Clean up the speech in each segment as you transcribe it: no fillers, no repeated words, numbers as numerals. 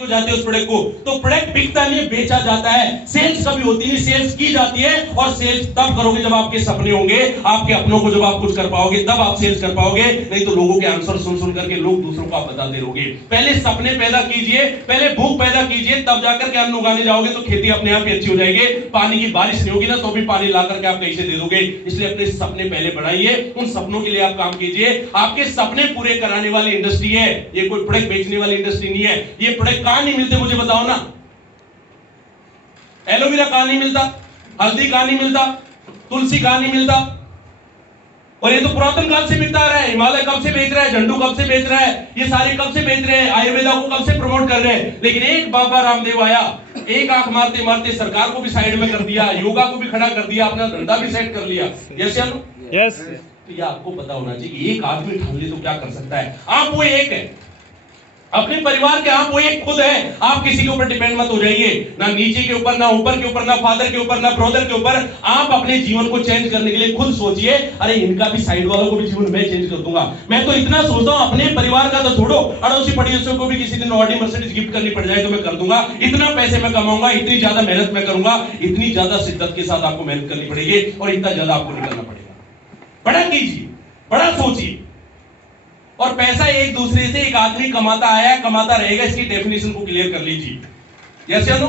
को जाते हैं उस प्रोडक्ट को, तो प्रोडक्ट बिकता नहीं, बेचा जाता है। सेल्स कभी होती नहीं, सेल्स की जाती है। और सेल्स तब करोगे जब आपके सपने होंगे, आपके अपनों को जब आप कुछ कर पाओगे, तब आप सेल्स कर पाओगे। नहीं तो लोगों के आंसर सुन सुन करके लोग दूसरों को आप बताते रहोगे। पहले सपने पैदा कीजिए, पहले भूख पैदा कीजिए, तब जाकर के अन्न उगाने जाओगे तो खेती अपने आप ही अच्छी हो जाएगी। पानी की बारिश नहीं होगी ना तो भी पानी ला करके आप कहीं से दे दोगे। इसलिए अपने सपने पहले बढ़ाइए, उन सपनों के लिए आप काम कीजिए। आपके सपने पूरे कराने वाली इंडस्ट्री है, ये कोई प्रोडक्ट बेचने वाली इंडस्ट्री नहीं है। ये प्रोडक्ट कहां नहीं मिलते मुझे बताओ ना। एलोवेरा कहां नहीं मिलता, हल्दी कहां नहीं मिलता, तुलसी कहां नहीं मिलता। और ये तो पुरातन काल से बिकता रहा है। हिमालय कब से बेच रहा है, झंडू कब से बेच रहा है, ये सारे कब से बेच रहे हैं, आयुर्वेदा को कब से प्रमोट कर रहे हैं। लेकिन एक बाबा रामदेव आया, एक आंख मारते मारते सरकार को भी साइड में कर दिया, योगा को भी खड़ा कर दिया, अपना धंधा भी सेट कर लिया। यस, तो ये आपको पता होना चाहिए कि एक आदमी ठान ले तो क्या कर सकता है। आप वो एक है, अपने परिवार के आप वो एक खुद है। आप किसी के ऊपर डिपेंड मत हो जाइए, ना नीचे के ऊपर, ना ऊपर के ऊपर, ना फादर के ऊपर, ना ब्रदर के ऊपर। आप अपने जीवन को चेंज करने के लिए खुद सोचिए, अरे इनका भी, साइड वालों को भी जीवन मैं चेंज कर दूंगा। मैं तो इतना सोचता हूं, अपने परिवार का तो छोड़ो, अड़ोसी पड़ोसियों को भी किसी दिन ऑडी मर्सिडीज गिफ्ट करनी पड़ जाए तो मैं कर दूंगा। इतना पैसे मैं कमाऊंगा, इतनी ज्यादा मेहनत मैं करूंगा, इतनी ज्यादा शिद्दत के साथ आपको मेहनत करनी पड़ेगी और इतना ज्यादा आपको निकलना पड़ेगा। बड़ा कीजिए, बड़ा सोचिए। और पैसा एक दूसरे से एक आदमी कमाता आया, कमाता रहेगा, इसकी डेफिनेशन को क्लियर कर लीजिए। यस या नो?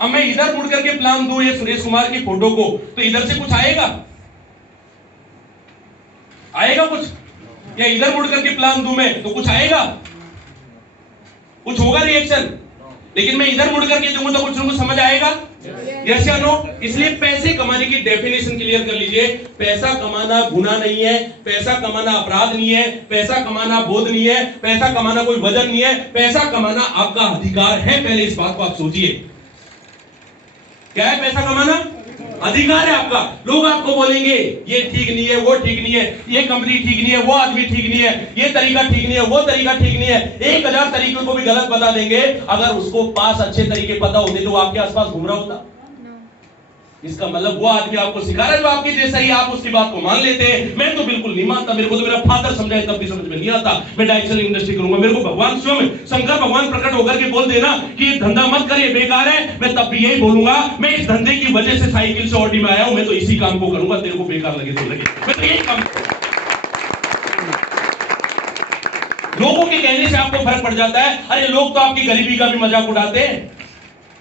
अब मैं इधर मुड़ करके प्लान दूं ये सुरेश कुमार की फोटो को, तो इधर से कुछ आएगा? आएगा कुछ? या इधर मुड़ करके प्लान दूं मैं तो कुछ आएगा? कुछ होगा रिएक्शन? लेकिन मैं इधर मुड़ करके दूंगा तो कुछ उनको समझ आएगा? यस या नो? इसलिए पैसे कमाने की डेफिनेशन क्लियर कर लीजिए। पैसा कमाना गुनाह नहीं है, पैसा कमाना अपराध नहीं है, पैसा कमाना बोध नहीं है, पैसा कमाना कोई वजन नहीं है। पैसा कमाना आपका अधिकार है। पहले इस बात को आप सोचिए, क्या है पैसा कमाना? अधिकार है आपका। लोग आपको बोलेंगे ये ठीक नहीं है, वो ठीक नहीं है, ये कंपनी ठीक नहीं है, वो आदमी ठीक नहीं है, ये तरीका ठीक नहीं है, वो तरीका ठीक नहीं है। 1000 तरीकों को भी गलत बता देंगे। अगर उसको पास अच्छे तरीके पता होते तो वो आपके आसपास घूम रहा होता। इसका मतलब वो आदमी आपको सिखा रहा है जो आपके जैसा ही, आप उसकी बात को मान लेते हैं। मैं तो बिल्कुल नहीं मानता, मेरे को तो मेरा फादर समझाए तब भी समझ में नहीं आता। मैं डायरेक्ट सेलिंग इंडस्ट्री करूंगा। मेरे को भगवान स्वयं शंकर भगवान प्रकट होकर के बोल देना कि ये धंधा मत कर, ये बेकार है, मैं तब भी यही बोलूंगा, मैं इस धंधे की वजह से साइकिल से ऑडी में आया हूं, मैं तो इसी काम को करूंगा, तेरे को बेकार लगे तो लगे, मैं तो यही काम करूंगा। लोगों के कहने से आपको फर्क पड़ जाता है। अरे लोग तो आपकी गरीबी का भी मजाक उड़ाते हैं।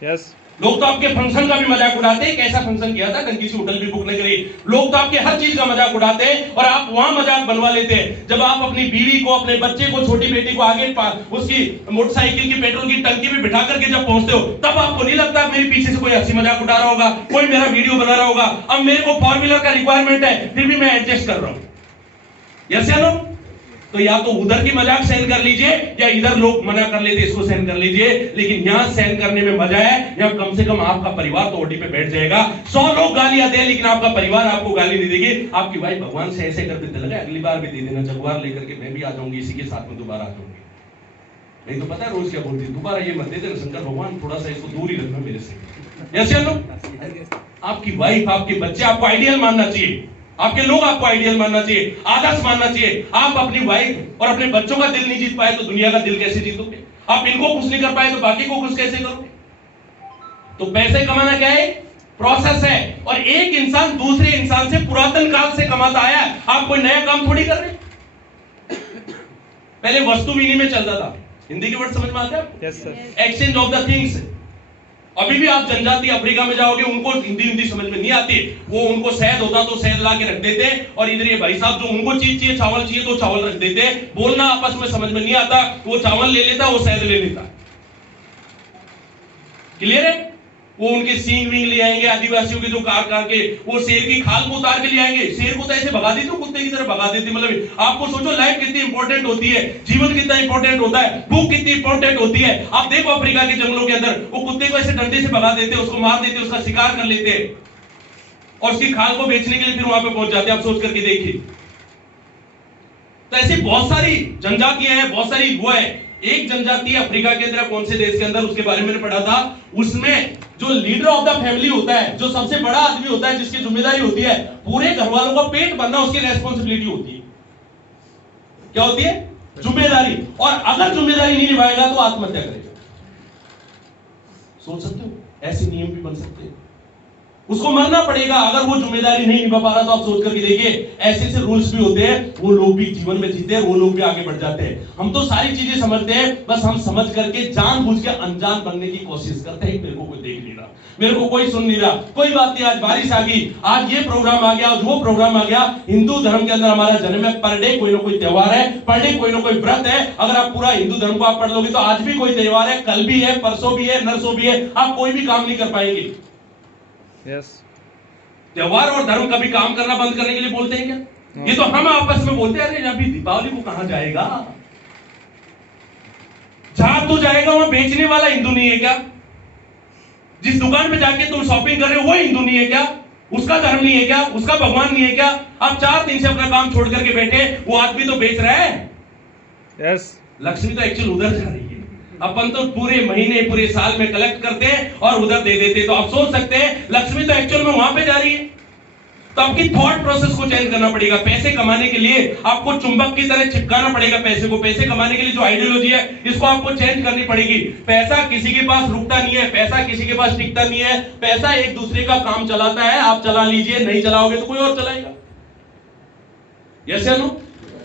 यस, लोग तो आपके फंक्शन का भी मजाक उड़ाते हैं। कैसा फंक्शन किया था, ढंग की होटल भी बुक नहीं करी। लोग तो आपके हर चीज का मजाक उड़ाते हैं और आप वहां मजाक बनवा लेते हैं। जब आप अपनी बीवी को, अपने बच्चे को, छोटी बेटी को आगे उसकी मोटरसाइकिल की पेट्रोल की टंकी में बिठा करके जब पहुंचते हो, तब आपको नहीं लगता मेरे पीछे से कोई हंसी मजाक उड़ा रहा होगा, कोई मेरा वीडियो बना रहा होगा। अब मेरे को 4 व्हीलर का रिक्वायरमेंट है, फिर भी मैं एडजस्ट कर रहा हूं। यस या नो? तो या तो उधर की मजाक सहन कर लीजिए, या इधर लोग मना कर लेते इसको सहन कर लीजिए। लेकिन यहां सहन करने में मजा है, यहां कम से कम आपका परिवार तो ओटी पे बैठ जाएगा। 100 लोग गालियां दें लेकिन आपका परिवार आपको गाली नहीं देगी। आपकी वाइफ भगवान से ऐसे करते लगे अगली बार भी दे देना, जगवार लेकर के मैं भी आ जाऊंगी, इसी के साथ में दोबारा आ जाऊंगी। नहीं तो पता है रोज क्या बोलती है, दोबारा ये मत दे देना शंकर भगवान, थोड़ा सा इसको दूर ही रखना मेरे से। ऐसे लोग, आपकी वाइफ, आपके बच्चे आपको आइडियल मानना चाहिए, आपके लोग आपको आइडियल मानना चाहिए, आदर्श मानना चाहिए। आप अपनी वाइफ और अपने बच्चों का दिल नहीं जीत पाए तो दुनिया का दिल कैसे जीतोगे? आप इनको खुश नहीं कर पाए तो बाकी को खुश कैसे करोगे? तो पैसे कमाना क्या है? प्रोसेस है। और एक इंसान दूसरे इंसान से पुरातन काल से कमाता आया। आप कोई नया काम थोड़ी कर रहे। पहले वस्तु विनिमय में चलता था। हिंदी के वर्ड समझ में आते हैं? Yes sir. Exchange of the things. अभी भी आप जनजाति अफ्रीका में जाओगे, उनको हिंदी समझ में नहीं आती। वो उनको शहद होता तो शहद ला के रख देते, और इधर ये भाई साहब जो उनको चीज चाहिए, चावल चाहिए तो चावल रख देते। बोलना आपस में समझ में नहीं आता, वो चावल ले लेता, वो शहद ले लेता। क्लियर है? वो उनके सींग विंग ले आएंगे, आदिवासियों के जो काट के, वो शेर की खाल को उतार के ले आएंगे। शेर को तो ऐसे भगा देते, कुत्ते की तरह भगा देते। मतलब आपको सोचो लाइफ कितनी इंपॉर्टेंट होती है, जीवन कितना इंपॉर्टेंट होता है, भूख कितनी इंपॉर्टेंट होती है। आप देखो अफ्रीका के जंगलों के अंदर वो कुत्ते को ऐसे डंडे से भगा देते, उसको मार देते, उसका शिकार कर लेते और उसकी खाल को बेचने के लिए फिर वहां पे पहुंच जाते। आप सोच करके देखिए। तो ऐसी बहुत सारी जनजातियां हैं, बहुत सारी वो है। एक जनजाति अफ्रीका के अंदर, कौन से देश के अंदर, उसके बारे में मैंने पढ़ा था। उसमें जो लीडर ऑफ द फैमिली होता है, जो सबसे बड़ा आदमी होता है, जिसकी जिम्मेदारी होती है पूरे घर वालों का पेट भरना, उसकी रेस्पॉन्सिबिलिटी होती है। क्या होती है? जिम्मेदारी। और अगर जिम्मेदारी नहीं निभाएगा तो आत्महत्या करेगा। सोच सकते हो? ऐसे नियम भी बन सकते हैं। उसको मरना पड़ेगा अगर वो जिम्मेदारी नहीं निभा पा रहा। तो आप सोच करके देखिए, ऐसे ऐसे रूल्स भी होते हैं, वो लोग भी जीवन में जीते हैं, वो लोग भी आगे बढ़ जाते हैं। हम तो सारी चीजें समझते हैं, बस हम समझ करके जानबूझ के अनजान बनने की कोशिश करते हैं। मेरे को कोई देख नहीं रहा, मेरे को कोई सुन नहीं रहा, कोई बात नहीं, आज बारिश आ गई, आज ये प्रोग्राम आ गया, आज वो प्रोग्राम आ गया। हिंदू धर्म के अंदर हमारा जन्म है, पर डे कोई ना कोई त्योहार है, पर डे कोई ना कोई व्रत है। अगर आप पूरा हिंदू धर्म को आप पढ़ लोगे तो आज भी कोई त्योहार है, कल भी है, परसों भी है, नरसों भी है। आप कोई भी काम नहीं कर पाएंगे। यस, त्योहार और धर्म कभी काम करना बंद करने के लिए बोलते हैं क्या? ये तो हम आपस में बोलते हैं, अरे अभी दीपावली को कहां जाएगा? जहां तू जाएगा वहां बेचने वाला हिंदू नहीं है क्या? जिस दुकान पे जाके तुम शॉपिंग कर रहे हो वो हिंदू नहीं है क्या? उसका धर्म नहीं है क्या? उसका भगवान नहीं है क्या? आप 4 दिन से अपना काम छोड़ करके बैठे, वो आदमी तो बेच रहा है। यस, लक्ष्मी तो एक्चुअल उधर जा रही है। अपन तो पूरे महीने पूरे साल में कलेक्ट करते हैं और उधर दे देते हैं। तो आप सोच सकते हैं लक्ष्मी तो एक्चुअल में वहां पे जा रही है। तो आपकी थॉट प्रोसेस को चेंज करना पड़ेगा। पैसे कमाने के लिए आपको चुंबक की तरह चिपकाना पड़ेगा पैसे को। पैसे कमाने के लिए जो आइडियोलॉजी है इसको आपको चेंज करनी पड़ेगी। पैसा किसी के पास रुकता नहीं है, पैसा किसी के पास टिकता नहीं है। पैसा एक दूसरे का काम चलाता है। आप चला लीजिए, नहीं चलाओगे तो कोई और चलाएगा। यस या नो?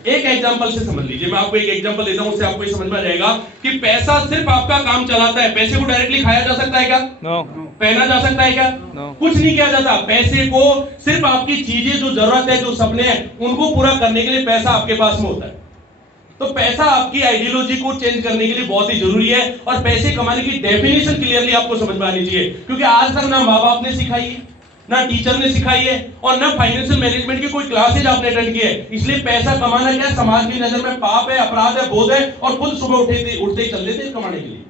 एक एग्जांपल से समझ लीजिए, मैं आपको एक एग्जांपल देता हूं, उससे आपको ये समझ में आ जाएगा कि पैसा सिर्फ आपका काम चलाता है। पैसे को डायरेक्टली खाया जा सकता है क्या? नो। पहना जा सकता है क्या? No. कुछ नहीं किया जाता। पैसे को सिर्फ आपकी चीजें जो जरूरत है, जो सपने हैं, उनको पूरा करने के लिए पैसा आपके पास में होता है। तो पैसा आपकी आइडियोलॉजी को चेंज करने के लिए बहुत ही जरूरी है। और पैसे कमाने की डेफिनेशन क्लियरली आपको समझ में आनी चाहिए, क्योंकि आज तक ना माँ बाप ने सिखाई है, ना टीचर ने सिखाई है, और ना फाइनेंशियल मैनेजमेंट की कोई क्लासेज आपने अटेंड की है। इसलिए पैसा कमाना क्या समाज की नजर में पाप है, अपराध है, बोझ है, और खुद सुबह उठते ही चल देते कमाने के लिए।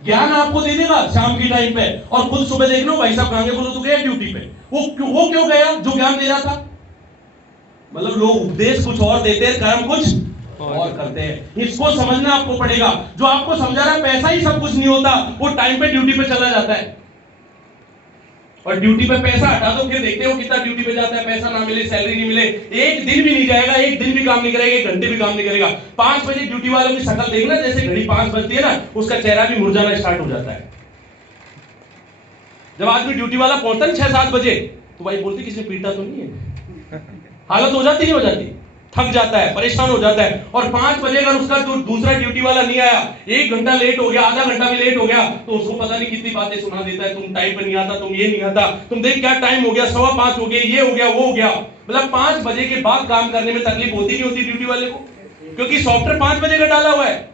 ज्ञान आपको दे देगा शाम की टाइम पे, और खुद सुबह देख लो भाई साहब कहां गए, बोलो तो गया ड्यूटी पे। वो क्यों गया? जो ज्ञान दे रहा था। मतलब लोग उपदेश कुछ और देते हैं, कर्म कुछ और करते हैं। इसको समझना आपको पड़ेगा। जो आपको समझा रहा है पैसा ही सब कुछ नहीं होता, वो टाइम पे ड्यूटी पे चला जाता है। और ड्यूटी पे पैसा हटा दो, फिर देखते हो कितना ड्यूटी पे जाता है, पैसा ना मिले, सैलरी नहीं मिले, एक दिन भी नहीं जाएगा, एक दिन भी काम नहीं करेगा, 1 घंटे भी काम नहीं करेगा। 5 बजे ड्यूटी वालों की शक्ल देखना, जैसे घड़ी 5 बजती है ना, उसका चेहरा भी मुरझाना स्टार्ट हो जाता है। जब आदमी ड्यूटी वाला पहुंचता है 6-7 बजे, तो भाई बोलते किसी ने पीटा तो नहीं है? हालत हो जाती नहीं हो जाती? थक जाता है, परेशान हो जाता है। और 5 बजे अगर उसका जो दूसरा ड्यूटी वाला नहीं आया, 1 घंटा लेट हो गया, आधा घंटा भी लेट हो गया, तो उसको पता नहीं कितनी बातें सुना देता है। तुम टाइम पे नहीं आता, तुम ये नहीं आता, तुम देख क्या टाइम हो गया, 5:15 हो गए, ये हो गया, वो हो गया। मतलब 5 बजे के बाद काम करने में तकलीफ होती नहीं होती ड्यूटी वाले को, क्योंकि सॉफ्टवेयर 5 बजे का डाला हुआ है,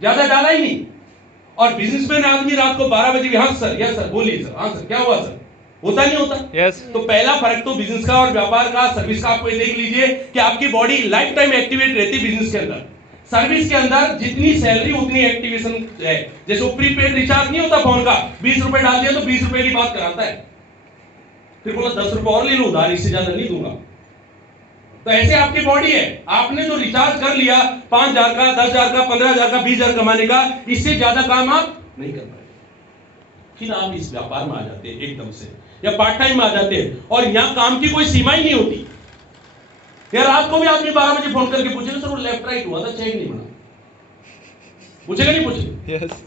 ज्यादा डाला ही नहीं। और बिजनेसमैन आदमी रात को 12 बजे, हाँ सर, यस सर, बोलिए सर, हाँ सर, क्या हुआ सर, होता नहीं होता? यस। तो पहला फर्क तो बिजनेस का और व्यापार का, सर्विस का आपको देख लीजिए कि आपकी बॉडी लाइफ टाइम एक्टिवेट रहती है बिजनेस के अंदर। सर्विस के अंदर जितनी सैलरी उतनी एक्टिवेशन है। जैसे वो प्रीपेड रिचार्ज नहीं होता फोन का, 20 रुपए डाल दिया तो 20 रुपए की बात कराता है, फिर बोला 10 रुपए और ले लो उधार, इससे ज्यादा नहीं दूंगा। तो ऐसे आपकी बॉडी है, आपने जो रिचार्ज कर लिया 5,000 का, 10,000 का, 15,000 का, 20,000 कमाने का, इससे ज्यादा काम आप नहीं कर पाएंगे। फिर आप इस व्यापार में आ जाते हैं एकदम से, या पार्ट टाइम में आ जाते हैं, और यहां काम की कोई सीमा ही नहीं होती। यार रात को भी आदमी 12 बजे फोन करके पूछेगा सर वो लेफ्ट राइट हुआ था, चेक नहीं बना, पूछेगा नहीं पूछेगा? यस।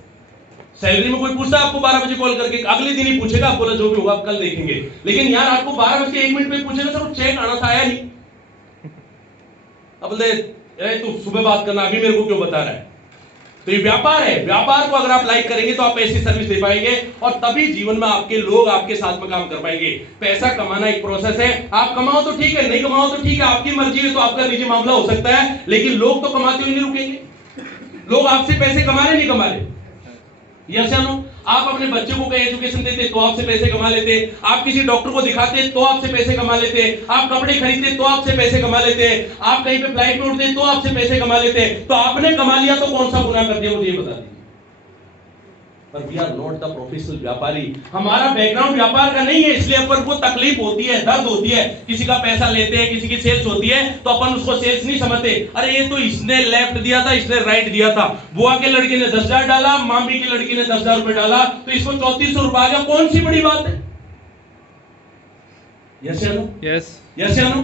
सैलरी में कोई पूछता है आपको 12 बजे कॉल करके, अगले दिन ही पूछेगा, बोला जो भी होगा आप कल देखेंगे। लेकिन यार आपको 12 बजे 1 मिनट में पूछेगा सर वो चेक आना था, आया नहीं। अब बोलते तू सुबह बात करना, अभी मेरे को क्यों बता रहा है? तो ये व्यापार है। व्यापार को अगर आप लाइक करेंगे तो आप ऐसी सर्विस दे पाएंगे, और तभी जीवन में आपके लोग आपके साथ में काम कर पाएंगे। पैसा कमाना एक प्रोसेस है, आप कमाओ तो ठीक है, नहीं कमाओ तो ठीक है, आपकी मर्जी है, तो आपका निजी मामला हो सकता है, लेकिन लोग तो कमाते हुए नहीं रुकेंगे। लोग आपसे पैसे कमा रहे नहीं कमा रहे? यस या नो? आप अपने बच्चे को कहीं एजुकेशन देते तो आपसे पैसे कमा लेते, आप किसी डॉक्टर को दिखाते तो आपसे पैसे कमा लेते, आप कपड़े खरीदते तो आपसे पैसे कमा लेते, आप कहीं पे फ्लाइट में उड़ते तो आपसे पैसे कमा लेते। तो आपने कमा लिया तो कौन सा गुनाह कर दिया, मुझे ये बता दीजिए। पर we are not the professional व्यापारी। हमारा बैकग्राउंड व्यापार का नहीं है, इसलिए अपन को तकलीफ होती है, दर्द होती है। किसी का पैसा लेते हैं, किसी की सेल्स होती है, तो अपन उसको सेल्स नहीं समझते। अरे ये तो इसने लेफ्ट दिया था, इसने राइट दिया था, बुआ के लड़के ने 10,000 डाला, मामी की लड़की ने 10,000 रुपए डाला, तो इसको 3400 रुपए आ गया, कौन सी बड़ी बात है? यस या नो? यस। यस या नो?